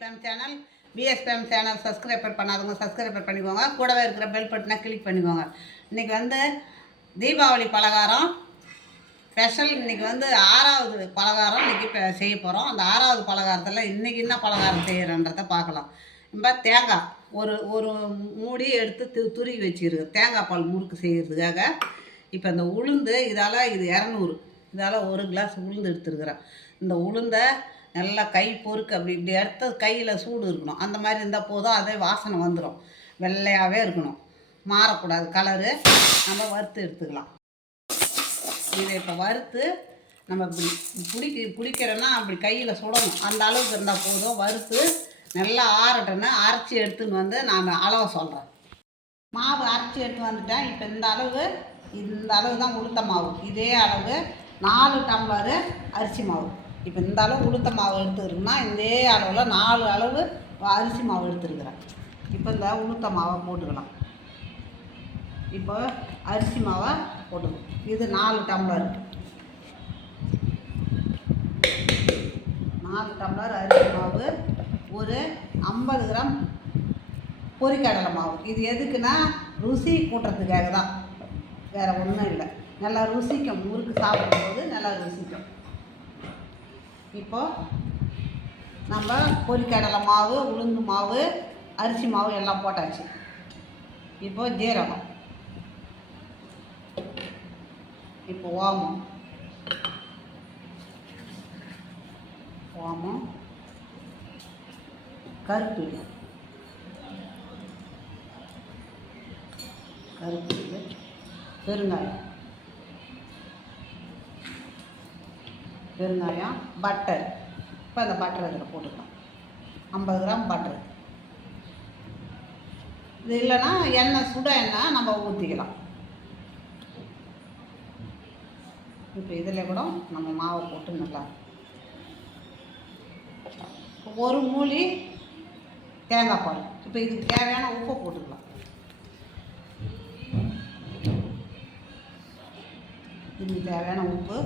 BSPM channel BSPM channel subscriber பண்ணாதவங்க subscriber பண்ணிக்கோங்க. கூடவே இருக்கிற பெல் பட்டனை கிளிக் பண்ணிக்கோங்க. இன்றைக்கி வந்து தீபாவளி பலகாரம் ஸ்பெஷல் இன்றைக்கி வந்து ஆறாவது பலகாரம் இன்றைக்கி இப்போ செய்ய போகிறோம் அந்த ஆறாவது பலகாரத்தில் இன்றைக்கி என்ன பலகாரம் செய்கிறன்றதை பார்க்கலாம். நம்ம தேங்காய் ஒரு ஒரு மூடி எடுத்து து துருவி வச்சுருக்கு தேங்காய் பால் முறுக்கு செய்கிறதுக்காக இப்போ இந்த உளுந்து இதால் இது இரநூறு. இதால் ஒரு கிளாஸ் உளுந்து எடுத்துருக்குறேன். இந்த உளுந்தை நல்லா கை பொறுக்கு அப்படி இப்படி எடுத்து கையில் சூடு இருக்கணும். அந்த மாதிரி இருந்தால் போதும் அதே வாசனை வந்துடும் வெள்ளையாகவே இருக்கணும். மாறக்கூடாது. கலரு நம்ம வறுத்து எடுத்துக்கலாம். இதை இப்போ வறுத்து நம்ம இப்படி பிடிக்க பிடிக்கிறோன்னா அப்படி கையில் சுடணும். அந்த அளவுக்கு இருந்தால் போதும். வறுத்து நல்லா ஆறட்டோன்னு அரைச்சி எடுத்துன்னு வந்து நான் அளவை சொல்கிறேன் மாவு அரைச்சி எடுத்து வந்துட்டேன். இப்போ இந்த அளவு இந்த அளவு தான் உளுத்த மாவு. இதே அளவு நாலு டம்ளரு அரிசி மாவு. இப்போ இந்த அளவு உளுத்த மாவு எடுத்துக்கிறோம்னா இதே அளவில் நாலு அளவு அரிசி மாவு எடுத்துருக்குறேன் இப்போ இந்த உளுத்த மாவை போட்டுக்கலாம். இப்போ அரிசி மாவை போட்டுக்கணும் இது நாலு டம்ளர். நாலு டம்ளர் அரிசி மாவு. ஒரு ஐம்பது கிராம் பொறிக்கடலை மாவு. இது எதுக்குன்னா ருசி கூட்டுறதுக்காக தான். வேறு ஒன்றும் இல்லை. நல்லா ருசிக்கும். முறுக்கு சாப்பிடும்போது நல்லா ருசிக்கும். இப்போ நம்ம பொரிக்கடலை மாவு உளுந்து மாவு அரிசி மாவு எல்லாம் போட்டாச்சு. இப்போ ஜீரகம். இப்போ ஓமம். ஓமம். கருப்பு கருப்பு பெருங்காயம். பெருங்காயம் பட்டர் இப்போ அந்த பட்டர் இதில் போட்டுக்கலாம். ஐம்பது கிராம் பட்டர் இது இல்லைன்னா எண்ணெய் சுட எண்ணெய் நம்ம ஊற்றிக்கலாம் இப்போ இதில் கூட நம்ம மாவை போட்டு நல்லா ஒரு மூலி தேங்காய் பால். இப்போ இதுக்கு தேவையான உப்பை போட்டுக்கலாம். இதுக்கு தேவையான உப்பு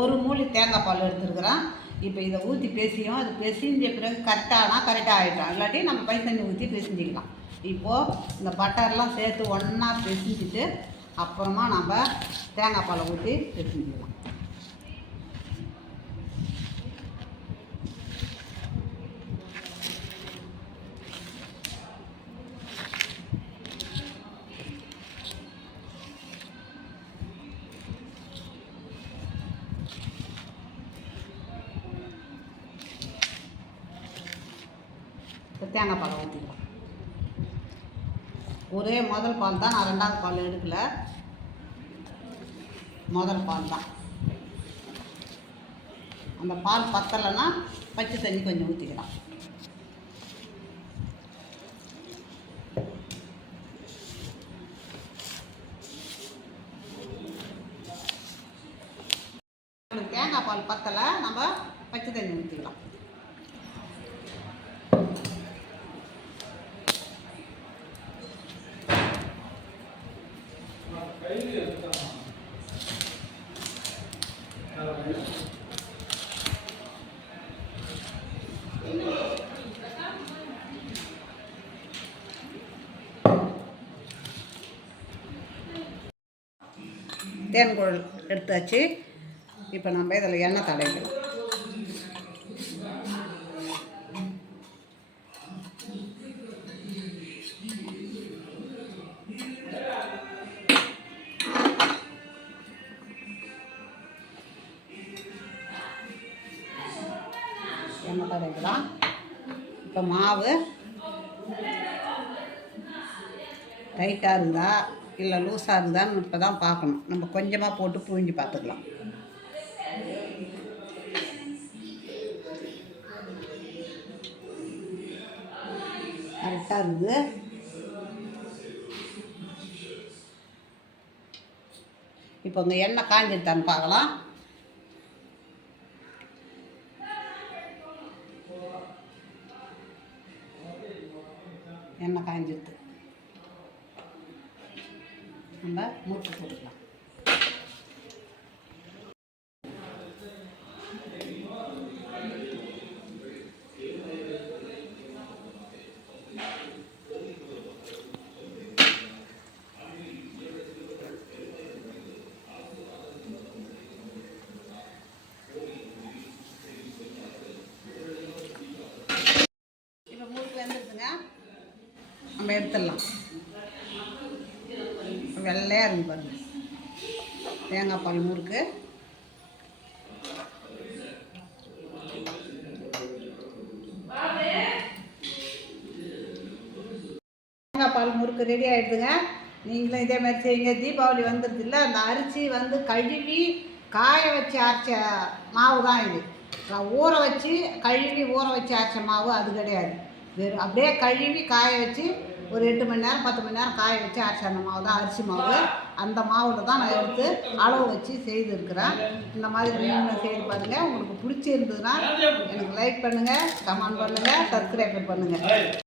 ஒரு மூலி தேங்காய் பால் எடுத்துருக்குறேன். இப்போ இதை ஊற்றி பேசியும் அது பெசிஞ்ச பிறகு கரெக்டானா கரெக்டாக ஆகிட்டோம் இல்லாட்டி நம்ம பை தண்ணி ஊற்றி பெசிஞ்சிக்கலாம். இப்போது இந்த பட்டர்லாம் சேர்த்து ஒன்றா பெசிஞ்சிட்டு அப்புறமா நம்ம தேங்காய் பாலை ஊற்றி பெசிஞ்சிக்கலாம். இப்போ தேங்காய் பால் ஊற்றிக்கலாம் ஒரே முதல் பால் தான் நான் ரெண்டாவது பால் எடுக்கல. முதல் பால் தான். அந்த பால் பத்தலைன்னா பச்சை தண்ணி கொஞ்சம் ஊற்றிக்கலாம் தேங்காய் பால் பத்தலை நம்ம பச்சை தண்ணி ஊற்றிக்கலாம் தேன்குழல் எடுத்தாச்சு. இப்போ நம்ம இதில் எண்ணெய் தடவிக்கலாம். எண்ணெய் தடவிக்கலாம் இப்போ மாவு டைட்டாக இருந்தா இல்லை லூஸாக இருந்தான்னு இப்போ தான் பார்க்கணும். நம்ம கொஞ்சமாக போட்டு புழிஞ்சு பார்த்துக்கலாம். கரெக்டாக இருக்குது இப்போ உங்கள் எண்ணெய் காஞ்சிருத்தான்னு பார்க்கலாம். எண்ணெய் காய்ஞ்சிடுது நம்ம மூட்டை போட்டுக்கலாம். நம்ம எடுத்துடலாம். வெள்ளையாக இருக்கு பாருங்க. தேங்காய் பால் முறுக்கு. தேங்காய் பால் முறுக்கு ரெடி ஆகிடுதுங்க நீங்களும் இதே மாதிரி செய்யுங்க. தீபாவளி வந்துடுது இல்லை அந்த அரிசி வந்து கழுவி காய வச்சு அரைச்ச மாவு தான் இது ஊற வச்சு கழுவி ஊற வச்சு அரைச்ச மாவு அது கிடையாது. வெறும் அப்படியே கழுவி காய வச்சு ஒரு எட்டு மணி நேரம் பத்து மணி நேரம் காய வச்சு அரைச்ச அந்த மாவு தான் அரிசி மாவு. அந்த மாவில் தான் நான் எடுத்து அளவு வச்சு செய்திருக்கிறேன். இந்த மாதிரி நீங்களும் செய்து பாருங்கள் உங்களுக்கு பிடிச்சிருந்ததுன்னா எனக்கு லைக் பண்ணுங்கள் கமெண்ட் பண்ணுங்கள் சப்ஸ்கிரைப் பண்ணுங்கள்